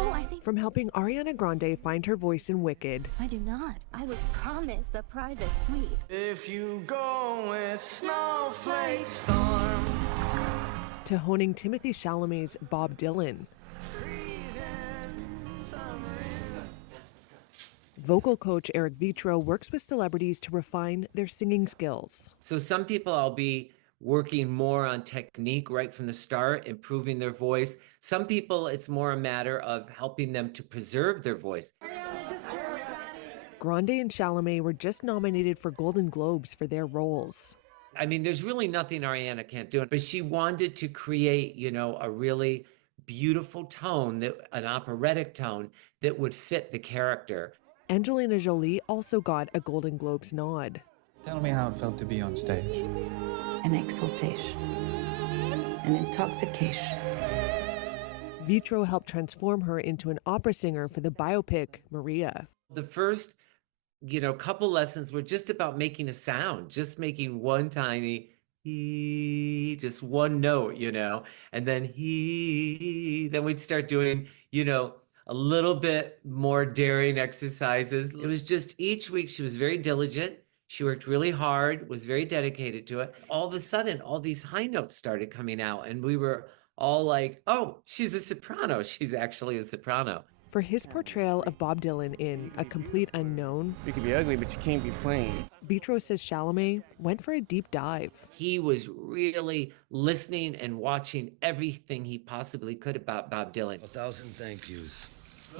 Oh, I see. From helping Ariana Grande find her voice in Wicked, I do not. I was promised a private suite. If you go with snowflake storm, to honing Timothée Chalamet's Bob Dylan. Vocal coach Eric Vetro works with celebrities to refine their singing skills. So some people I'll be working more on technique right from the start, improving their voice. Some people, it's more a matter of helping them to preserve their voice. Grande and Chalamet were just nominated for Golden Globes for their roles. I mean, there's really nothing Ariana can't do, but she wanted to create, a really beautiful tone, an operatic tone that would fit the character. Angelina Jolie also got a Golden Globes nod. Tell me how it felt to be on stage. An exaltation, an intoxication. Vetro helped transform her into an opera singer for the biopic Maria. The first, couple lessons were just about making a sound, just making one tiny he, just one note, and then then we'd start doing, a little bit more daring exercises. It was just each week she was very diligent. She worked really hard, was very dedicated to it. All of a sudden, all these high notes started coming out, and we were all like, oh, she's a soprano. She's actually a soprano. For his portrayal of Bob Dylan in A Complete Unknown, you can be ugly, but you can't be plain. Vetro says Chalamet went for a deep dive. He was really listening and watching everything he possibly could about Bob Dylan. 1,000 thank yous.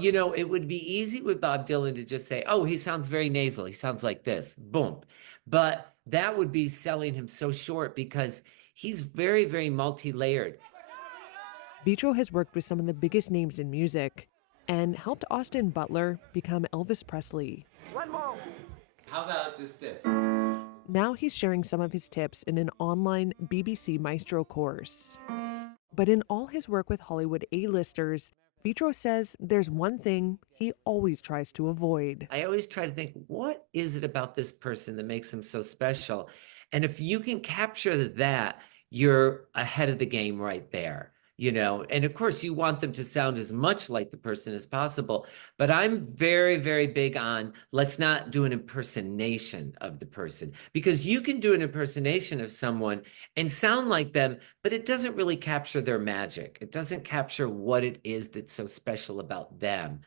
It would be easy with Bob Dylan to just say, oh, he sounds very nasal. He sounds like this, boom. But that would be selling him so short because he's very, very multi-layered. Vetro has worked with some of the biggest names in music and helped Austin Butler become Elvis Presley. One more. How about just this? Now he's sharing some of his tips in an online BBC Maestro course. But in all his work with Hollywood A-listers, Vetro says there's one thing he always tries to avoid. I always try to think, what is it about this person that makes them so special? And if you can capture that, you're ahead of the game right there. And of course you want them to sound as much like the person as possible, but I'm very, very big on let's not do an impersonation of the person, because you can do an impersonation of someone and sound like them, but it doesn't really capture their magic. It doesn't capture what it is that's so special about them.